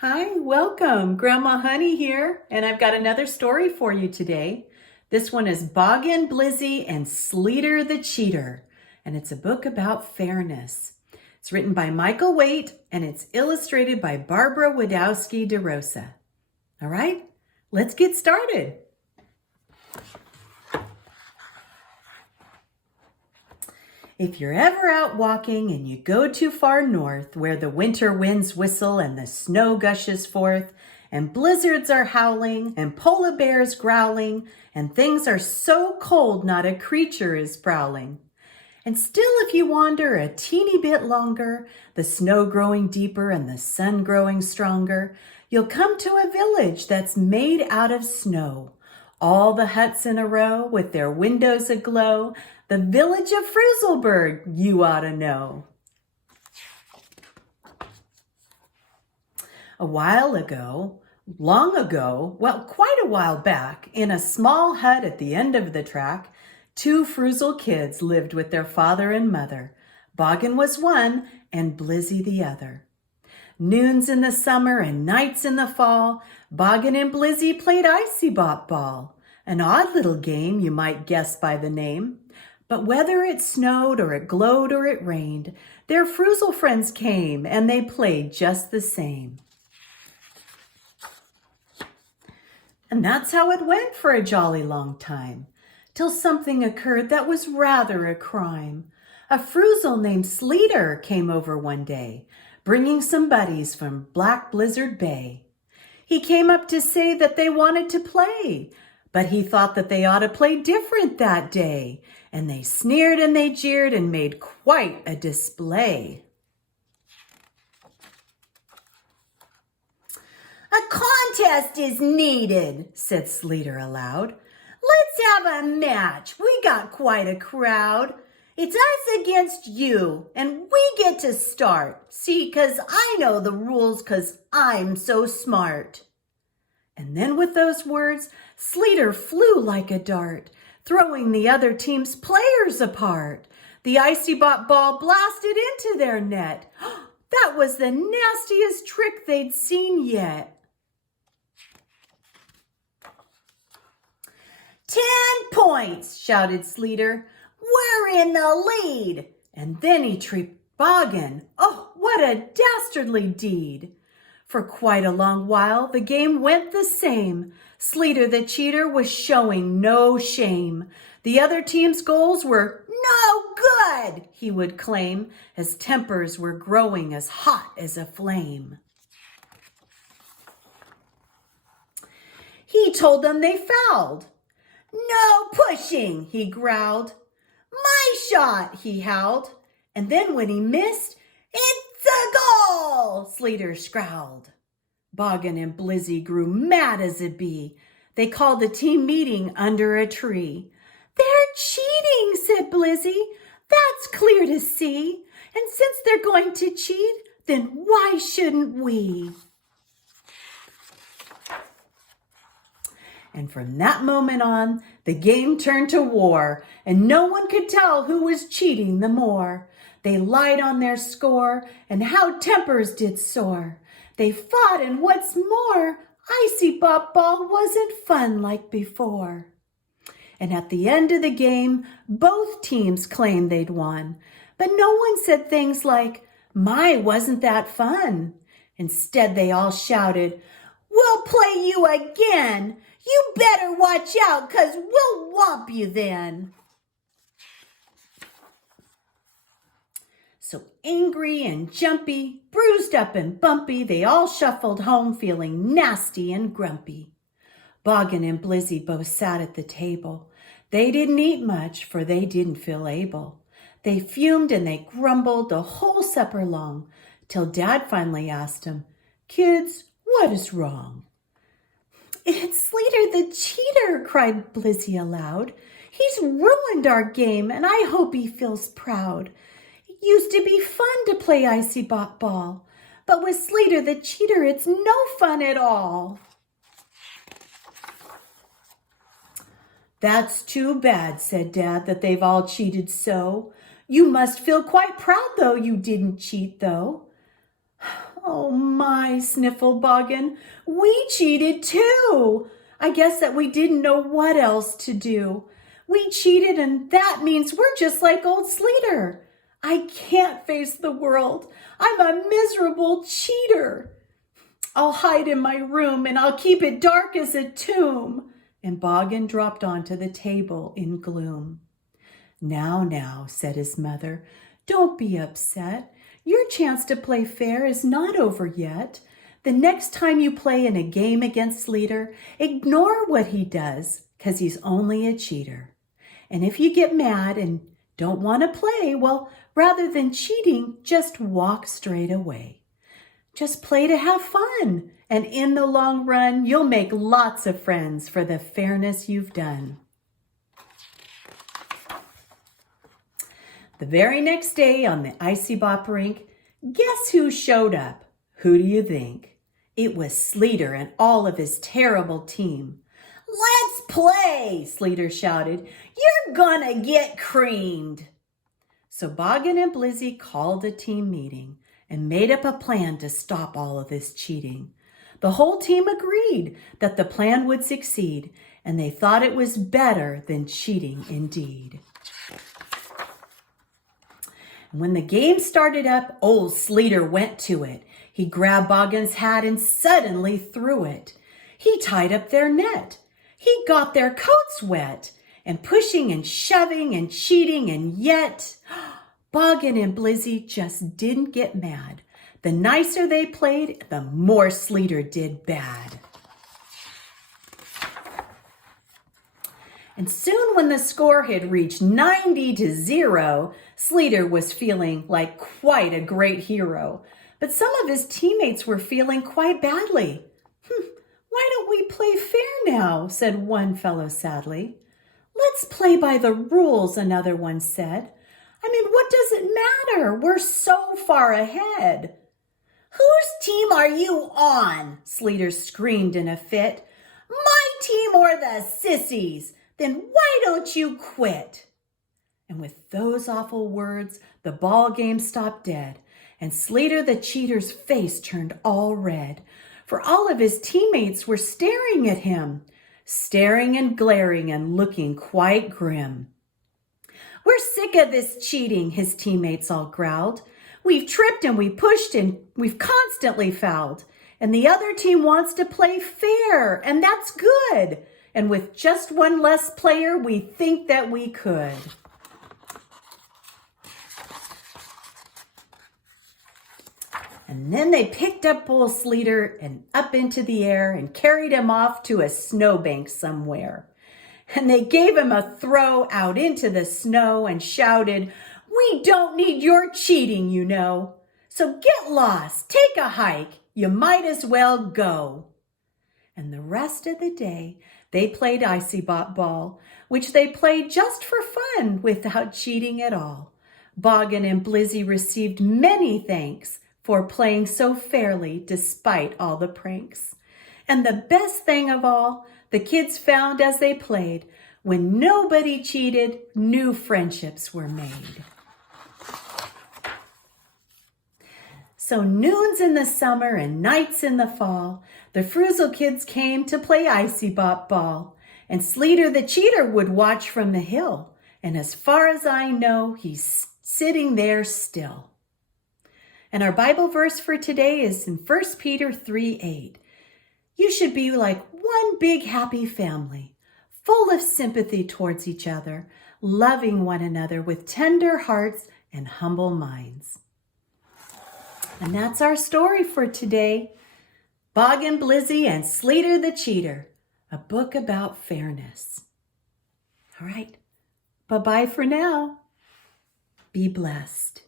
Hi, welcome. Grandma Honey here, and I've got another story for you today. This one is Boggin and Blizzy and Sleeter the Cheater, and it's a book about fairness. It's written by Michael Waite, and it's illustrated by Barbara Wadowski DeRosa. All right, let's get started. If you're ever out walking and you go too far north, where the winter winds whistle and the snow gushes forth, and blizzards are howling and polar bears growling, and things are so cold not a creature is prowling. And still if you wander a teeny bit longer, the snow growing deeper and the sun growing stronger, you'll come to a village that's made out of snow. All the huts in a row with their windows aglow, the village of Frizzle, you ought to know. A while ago, long ago, well, quite a while back, in a small hut at the end of the track, two Frizzle kids lived with their father and mother. Boggin was one and Blizzy the other. Noons in the summer and nights in the fall, Boggin and Blizzy played icy ball, an odd little game you might guess by the name. But whether it snowed or it glowed or it rained, their Frizzle friends came and they played just the same. And that's how it went for a jolly long time, till something occurred that was rather a crime. A Frizzle named Sleeter came over one day, bringing some buddies from Black Blizzard Bay. He came up to say that they wanted to play, but he thought that they ought to play different that day, and they sneered and they jeered and made quite a display. "A contest is needed," said Sleeter aloud. "Let's have a match. We got quite a crowd. It's us against you, and we get to start. See, 'cause I know the rules, 'cause I'm so smart." And then with those words, Sleeter flew like a dart, throwing the other team's players apart. The icy ball blasted into their net. That was the nastiest trick they'd seen yet. 10 points, shouted Sleeter. "We're in the lead." And then he tripped Boggin. Oh, what a dastardly deed. For quite a long while, the game went the same. Sleeter the Cheater was showing no shame. The other team's goals were no good, he would claim, as tempers were growing as hot as a flame. He told them they fouled. "No pushing," he growled. "My shot," he howled. And then when he missed, "It's a goal," Sleeter scowled. Boggin and Blizzy grew mad as a bee. They called a team meeting under a tree. "They're cheating," said Blizzy. "That's clear to see. And since they're going to cheat, then why shouldn't we?" And from that moment on, the game turned to war, and no one could tell who was cheating the more. They lied on their score, and how tempers did soar. They fought, and what's more, icy ball wasn't fun like before. And at the end of the game, both teams claimed they'd won. But no one said things like, "My, wasn't that fun?" Instead, they all shouted, "We'll play you again. You better watch out, 'cause we'll whomp you then." So angry and jumpy, bruised up and bumpy, they all shuffled home feeling nasty and grumpy. Boggin and Blizzy both sat at the table. They didn't eat much, for they didn't feel able. They fumed and they grumbled the whole supper long, till Dad finally asked them, "Kids, what is wrong?" "It's Sleeter the Cheater," cried Blizzy aloud. "He's ruined our game, and I hope he feels proud. It used to be fun to play icy ball, but with Sleeter the Cheater, it's no fun at all." "That's too bad," said Dad, "that they've all cheated so. You must feel quite proud, though, you didn't cheat, though." Oh my, sniffled Boggin. We cheated too. I guess that we didn't know what else to do. We cheated and that means we're just like old Sleeter. I can't face the world. I'm a miserable cheater. I'll hide in my room and I'll keep it dark as a tomb. And Boggin dropped onto the table in gloom. Now, said his mother, don't be upset. Your chance to play fair is not over yet. The next time you play in a game against Sleeter, ignore what he does, 'cause he's only a cheater. And if you get mad and don't want to play, well, rather than cheating, just walk straight away. Just play to have fun, and in the long run, you'll make lots of friends for the fairness you've done. The very next day on the icy bop rink, guess who showed up? Who do you think? It was Sleeter and all of his terrible team. Let's play, Sleeter shouted. You're gonna get creamed. So Boggin and Blizzy called a team meeting and made up a plan to stop all of this cheating. The whole team agreed that the plan would succeed, and they thought it was better than cheating indeed. When the game started up, old Sleeter went to it. He grabbed Boggin's hat and suddenly threw it. He tied up their net. He got their coats wet. And pushing and shoving and cheating, and yet Boggin and Blizzy just didn't get mad. The nicer they played, the more Sleeter did bad. And soon when the score had reached 90-0, Sleeter was feeling like quite a great hero. But some of his teammates were feeling quite badly. Why don't we play fair now? Said one fellow sadly. Let's play by the rules, another one said. I mean, what does it matter? We're so far ahead. Whose team are you on? Sleeter screamed in a fit. My team or the sissies? Then why don't you quit? And with those awful words, the ball game stopped dead, and Sleeter the Cheater's face turned all red, for all of his teammates were staring at him, staring and glaring and looking quite grim. We're sick of this cheating, his teammates all growled. We've tripped and we pushed and we've constantly fouled, and the other team wants to play fair, and that's good. And with just one less player, we think that we could. And then they picked up old Sleeter and up into the air and carried him off to a snowbank somewhere. And they gave him a throw out into the snow and shouted, "We don't need your cheating, you know. So get lost, take a hike, you might as well go." And the rest of the day, they played icy bop ball, which they played just for fun without cheating at all. Boggin and Blizzy received many thanks for playing so fairly despite all the pranks. And the best thing of all, the kids found as they played, when nobody cheated, new friendships were made. So noons in the summer and nights in the fall, the Frizzle kids came to play icy bop ball. And Sleeter the Cheater would watch from the hill. And as far as I know, he's sitting there still. And our Bible verse for today is in 1 Peter 3:8. You should be like one big happy family, full of sympathy towards each other, loving one another with tender hearts and humble minds. And that's our story for today. Boggin, Blizzy, and Sleeter the Cheater, a book about fairness. All right, bye-bye for now. Be blessed.